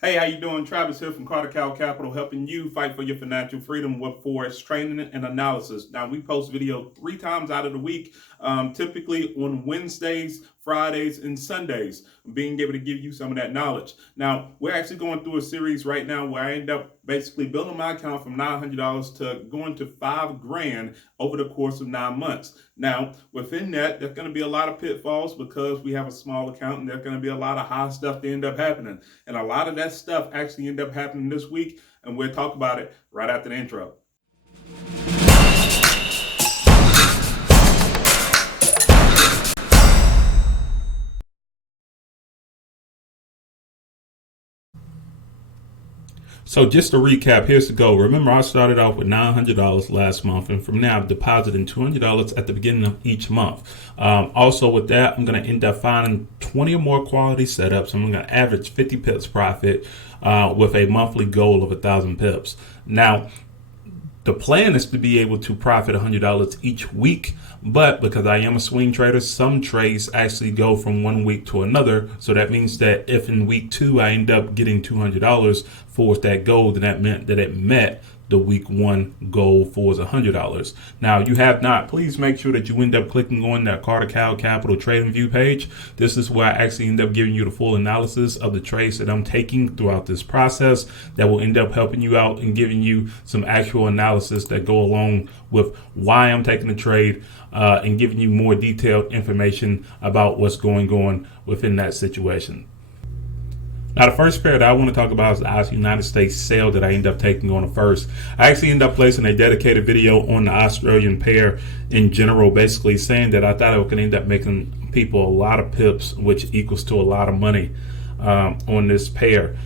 Hey, how you doing? Travis here from Carter Cow Capital, helping you fight for your financial freedom with Forex training and analysis. Now, we post video 3 times out of the week, typically on Wednesdays, Fridays, and Sundays, being able to give you some of that knowledge. Now, we're actually going through a series right now where I end up basically building my account from $900 to going to $5,000 over the course of 9 months. Now, within that, there's going to be a lot of pitfalls because we have a small account, and there's going to be a lot of high stuff that end up happening. And a lot of that stuff actually end up happening this week, and we'll talk about it right after the intro. So just to recap, here's the goal. Remember, I started off with $900 last month, and from now I'm depositing $200 at the beginning of each month. Also with that, I'm going to end up finding 20 or more quality setups. I'm going to average 50 pips profit with a monthly goal of 1,000 pips. Now, the plan is to be able to profit $100 each week, but because I am a swing trader, some trades actually go from one week to another. So that means that if in week 2 I end up getting $200 for that goal, then that meant that it met the week 1 goal for $100. Now, you have not, please make sure that you end up clicking on that Carter Cow Capital Trading View page. This is where I actually end up giving you the full analysis of the trades that I'm taking throughout this process that will end up helping you out and giving you some actual analysis that go along with why I'm taking the trade and giving you more detailed information about what's going on within that situation. Now, the first pair that I want to talk about is the United States sale that I end up taking on the first. I actually end up placing a dedicated video on the Australian pair in general, basically saying that I thought it could end up making people a lot of pips, which equals to a lot of money on this pair.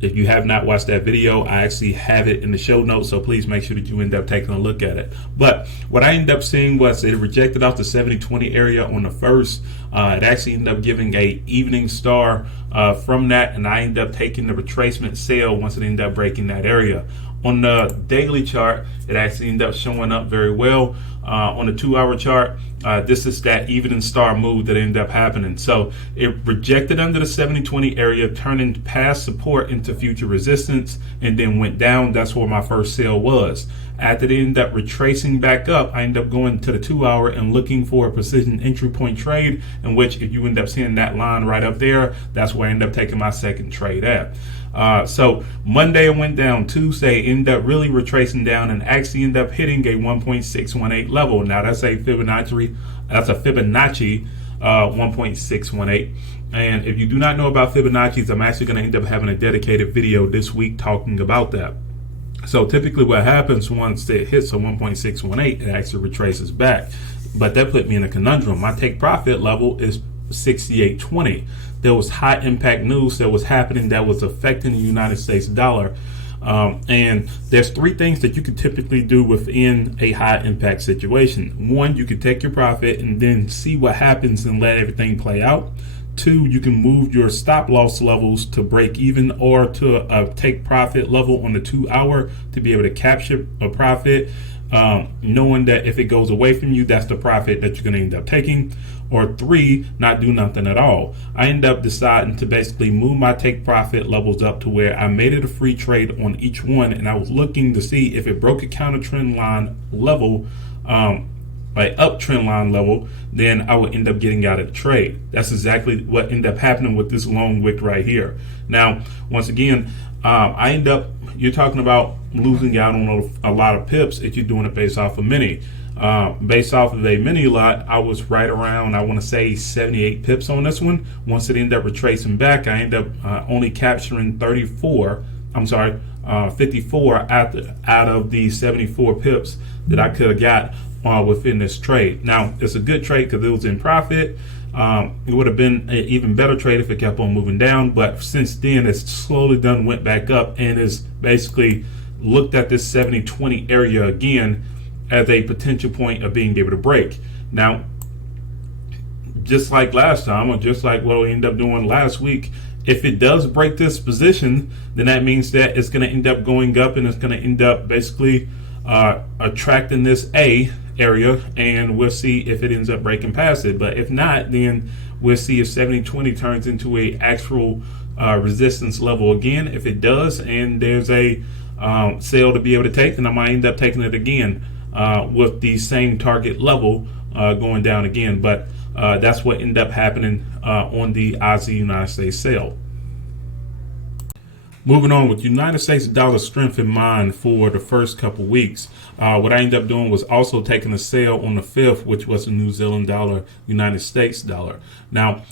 If you have not watched that video, I actually have it in the show notes, so please make sure that you end up taking a look at it. But what I ended up seeing was it rejected off the 70-20 area on the first. It actually ended up giving a evening star from that, and I ended up taking the retracement sale once it ended up breaking that area. On the daily chart, it actually ended up showing up very well. On the 2-hour chart, this is that evening star move that ended up happening. So it rejected under the 70-20 area, turning past support into future resistance, and then went down. That's where my first sale was. After they ended up retracing back up, I ended up going to the 2-hour and looking for a precision entry point trade, in which if you end up seeing that line right up there, that's where I ended up taking my second trade at. So Monday it went down. Tuesday ended up really retracing down and actually ended up hitting a 1.618 level. Now that's a Fibonacci 1.618. And if you do not know about Fibonacci's, I'm actually going to end up having a dedicated video this week talking about that. So typically what happens once it hits a 1.618, it actually retraces back. But that put me in a conundrum. My take profit level is 68.20. There was high impact news that was happening that was affecting the United States dollar. And there's 3 things that you can typically do within a high impact situation. 1, you can take your profit and then see what happens and let everything play out. 2, you can move your stop loss levels to break even or to a take profit level on the 2-hour to be able to capture a profit, knowing that if it goes away from you, that's the profit that you're going to end up taking. Or 3, not do nothing at all. I end up deciding to basically move my take profit levels up to where I made it a free trade on each one, and I was looking to see if it broke a counter trend line level, like uptrend line level, then I would end up getting out of the trade. That's exactly what ended up happening with this long wick right here. Now, once again, you're talking about losing out on a lot of pips if you're doing it based off of mini. Based off of a mini lot, I was right around, I want to say 78 pips on this one. Once it ended up retracing back, I ended up only capturing 54 out of the 74 pips that I could have got within this trade. Now, it's a good trade because it was in profit. It would have been an even better trade if it kept on moving down, but since then it's slowly went back up and is basically looked at this 70-20 area again as a potential point of being able to break. Now, just like last time, or just like what we ended up doing last week, if it does break this position, then that means that it's going to end up going up, and it's going to end up basically attracting this A area, and we'll see if it ends up breaking past it. But if not, then we'll see if 70-20 turns into a actual resistance level again. If it does, and there's a sale to be able to take, then I might end up taking it again with the same target level going down again. But that's what ended up happening on the Aussie United States sale. Moving on, with United States dollar strength in mind for the first couple weeks, what I ended up doing was also taking a sale on the 5th, which was the New Zealand dollar, United States dollar. Now,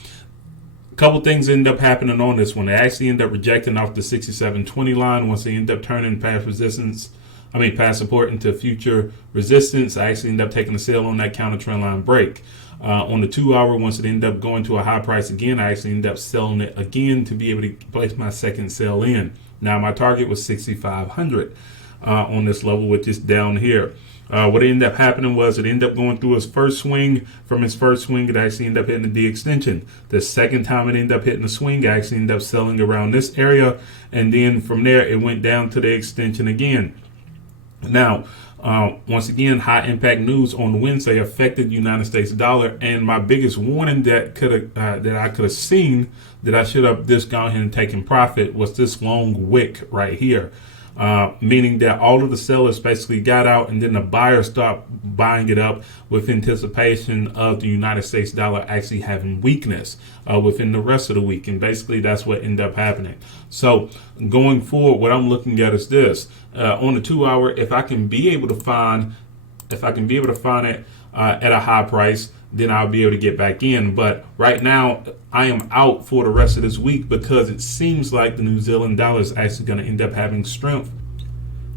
a couple things ended up happening on this one. They actually ended up rejecting off the 67.20 line once they ended up turning past support into future resistance. I actually ended up taking a sale on that counter trend line break. On the 2 hour, once it ended up going to a high price again, I actually ended up selling it again to be able to place my second sell in. Now my target was 6,500 on this level, which is down here. What ended up happening was it ended up going through its first swing. From its first swing, it actually ended up hitting the D extension. The second time it ended up hitting the swing, I actually ended up selling around this area, and then from there it went down to the extension again. Now, once again, high impact news on Wednesday affected United States dollar, and my biggest warning that I could have seen that I should have just gone ahead and taken profit was this long wick right here, meaning that all of the sellers basically got out, and then the buyers stopped buying it up with anticipation of the United States dollar actually having weakness within the rest of the week, and basically that's what ended up happening. So going forward, what I'm looking at is this. On the 2 hour, if I can be able to find it at a high price, then I'll be able to get back in. But right now, I am out for the rest of this week because it seems like the New Zealand dollar is actually going to end up having strength.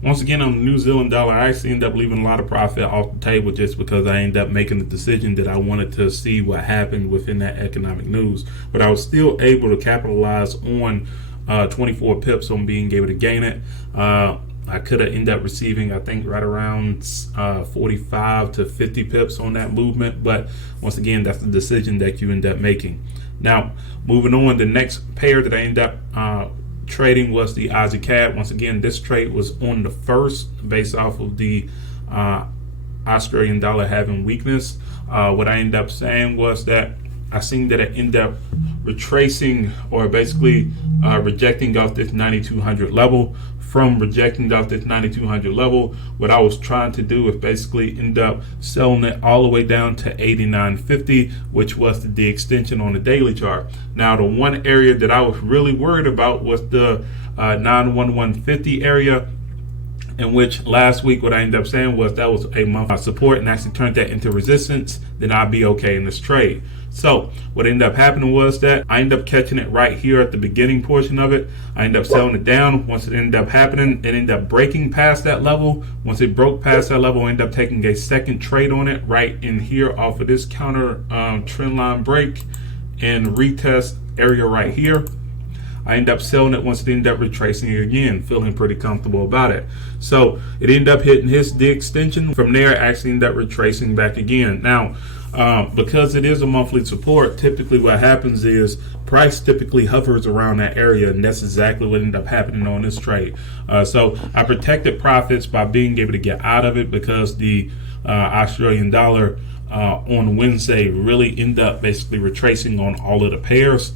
Once again, on the New Zealand dollar, I actually end up leaving a lot of profit off the table just because I ended up making the decision that I wanted to see what happened within that economic news. But I was still able to capitalize on 24 pips on being able to gain it. I could have ended up receiving, I think, right around 45 to 50 pips on that movement. But once again, that's the decision that you end up making. Now, moving on, the next pair that I ended up trading was the Aussie CAD. Once again, this trade was on the first based off of the Australian dollar having weakness. What I ended up saying was that I seen that it ended up retracing, or basically rejecting off this 9,200 level. From rejecting off this 9,200 level, what I was trying to do is basically end up selling it all the way down to 89.50, which was the D extension on the daily chart. Now, the one area that I was really worried about was the 91150 area, in which last week what I ended up saying was that was a month of support, and actually turned that into resistance, then I'd be okay in this trade. So what ended up happening was that I ended up catching it right here at the beginning portion of it. I ended up selling it down. Once it ended up happening, it ended up breaking past that level. Once it broke past that level, I ended up taking a second trade on it right in here off of this counter trend line break and retest area right here. I ended up selling it once it ended up retracing it again, feeling pretty comfortable about it. So it ended up hitting his D extension. From there, it actually ended up retracing back again. Now, because it is a monthly support, typically what happens is price typically hovers around that area, and that's exactly what ended up happening on this trade. So I protected profits by being able to get out of it because the Australian dollar on Wednesday really ended up basically retracing on all of the pairs.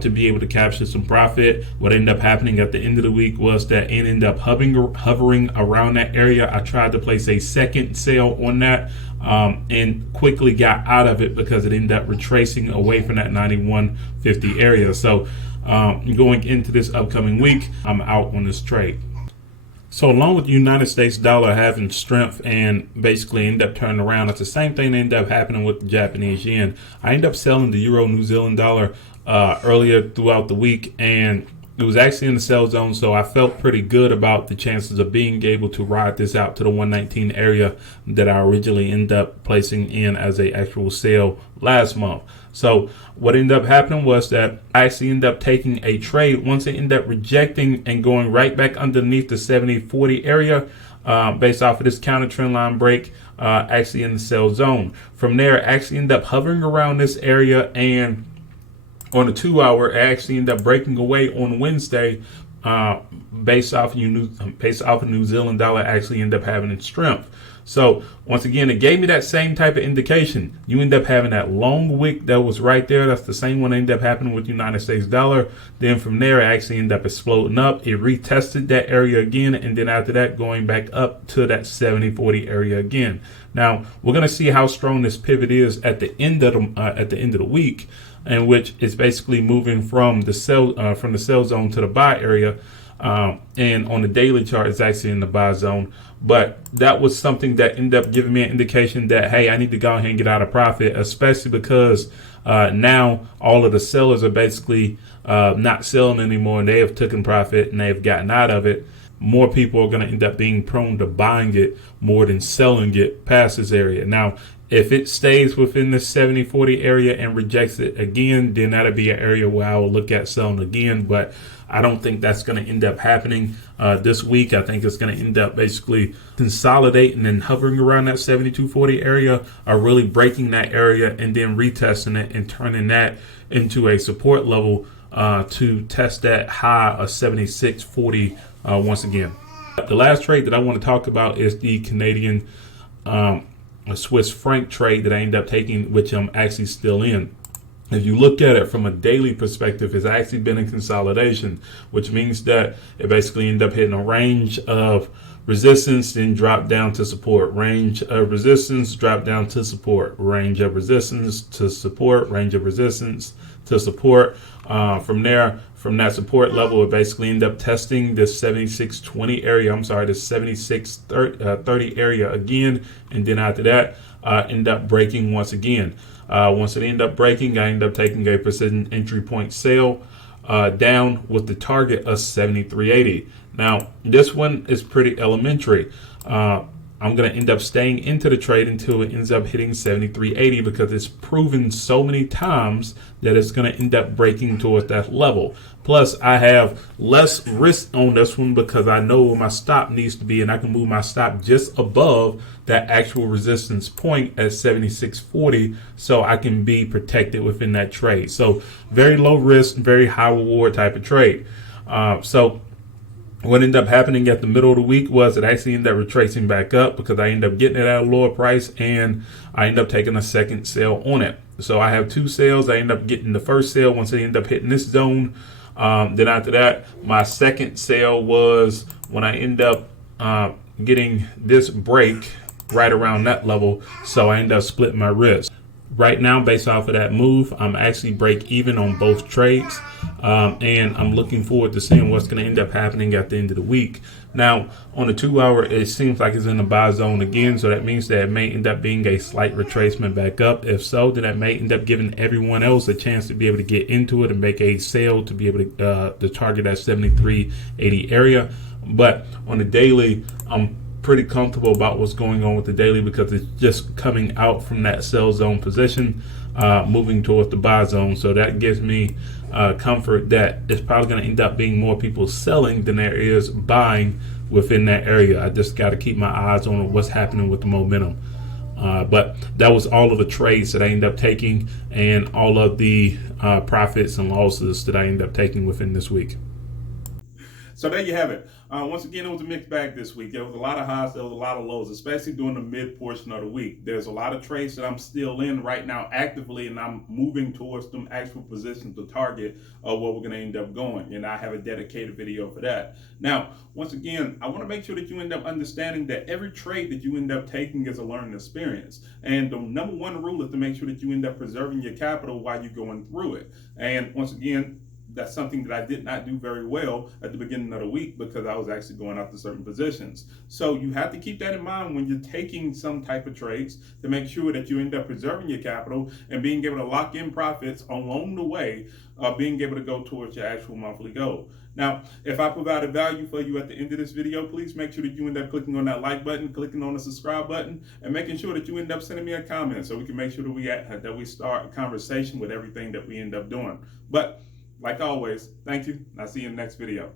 To be able to capture some profit. What ended up happening at the end of the week was that it ended up hovering around that area. I tried to place a second sale on that and quickly got out of it because it ended up retracing away from that 91.50 area. So going into this upcoming week, I'm out on this trade. So along with the United States dollar having strength and basically end up turning around, it's the same thing that ended up happening with the Japanese yen. I ended up selling the Euro New Zealand dollar earlier throughout the week, and it was actually in the sell zone, so I felt pretty good about the chances of being able to ride this out to the 119 area that I originally ended up placing in as a actual sale last month. So what ended up happening was that I actually ended up taking a trade once it ended up rejecting and going right back underneath the 70.40 area based off of this counter trend line break actually in the sell zone. From there, I actually ended up hovering around this area, and on the 2 hour, I actually ended up breaking away on Wednesday uh, based off of New Zealand dollar actually end up having its strength. So once again, it gave me that same type of indication. You end up having that long wick that was right there. That's the same one that ended up happening with the United States dollar. Then from there, it actually ended up exploding up. It retested that area again, and then after that, going back up to that 70-40 area again. Now we're gonna see how strong this pivot is at the end of the week, in which it's basically moving from the sell zone to the buy area. And on the daily chart, it's actually in the buy zone. But that was something that ended up giving me an indication that, hey, I need to go ahead and get out of profit, especially because now all of the sellers are basically not selling anymore, and they have taken profit and they've gotten out of it. More people are going to end up being prone to buying it more than selling it past this area. Now, if it stays within the 70-40 area and rejects it again, then that'll be an area where I will look at selling again. But I don't think that's going to end up happening this week. I think it's going to end up basically consolidating and hovering around that 72-40 area, or really breaking that area and then retesting it and turning that into a support level to test that high of 76.40 once again. The last trade that I want to talk about is the Canadian Swiss franc trade that I ended up taking, which I'm actually still in. If you look at it from a daily perspective, it's actually been in consolidation, which means that it basically ended up hitting a range of resistance, then drop down to support, range of resistance, drop down to support, range of resistance to support, range of resistance to support. From there, from that support level, it basically ended up testing this 76.20 area. I'm sorry, this 76.30 area again, and then after that, end up breaking once again. Once it ended up breaking, I ended up taking a precision entry point sale down with the target of 73.80. Now, this one is pretty elementary. I'm going to end up staying into the trade until it ends up hitting 73.80 because it's proven so many times that it's going to end up breaking towards that level. Plus, I have less risk on this one because I know where my stop needs to be, and I can move my stop just above that actual resistance point at 76.40, so I can be protected within that trade. So very low risk, very high reward type of trade. So what ended up happening at the middle of the week was it actually ended up retracing back up because I ended up getting it at a lower price, and I ended up taking a second sale on it. So I have two sales. I ended up getting the first sale once they ended up hitting this zone. Then after that, my second sale was when I end up getting this break right around that level. So I end up splitting my risk. Right now, based off of that move, I'm actually break even on both trades. And I'm looking forward to seeing what's going to end up happening at the end of the week. Now, on the 2 hour, it seems like it's in the buy zone again. So that means that it may end up being a slight retracement back up. If so, then that may end up giving everyone else a chance to be able to get into it and make a sale to be able to target that 73.80 area. But on the daily, I'm pretty comfortable about what's going on with the daily because it's just coming out from that sell zone position, moving towards the buy zone. So that gives me comfort that it's probably going to end up being more people selling than there is buying within that area. I just got to keep my eyes on what's happening with the momentum. But that was all of the trades that I ended up taking and all of the profits and losses that I ended up taking within this week. So there you have it. Once again, it was a mixed bag this week. There was a lot of highs, there was a lot of lows, especially during the mid portion of the week. There's a lot of trades that I'm still in right now actively, and I'm moving towards some actual positions to target where we're going to end up going. And I have a dedicated video for that. Now, once again, I want to make sure that you end up understanding that every trade that you end up taking is a learning experience. And the number one rule is to make sure that you end up preserving your capital while you're going through it. And once again, that's something that I did not do very well at the beginning of the week because I was actually going after certain positions. So you have to keep that in mind when you're taking some type of trades to make sure that you end up preserving your capital and being able to lock in profits along the way, being able to go towards your actual monthly goal. Now, if I provided value for you at the end of this video, please make sure that you end up clicking on that like button, clicking on the subscribe button, and making sure that you end up sending me a comment so we can make sure that we start a conversation with everything that we end up doing. But like always, thank you. I'll see you in the next video.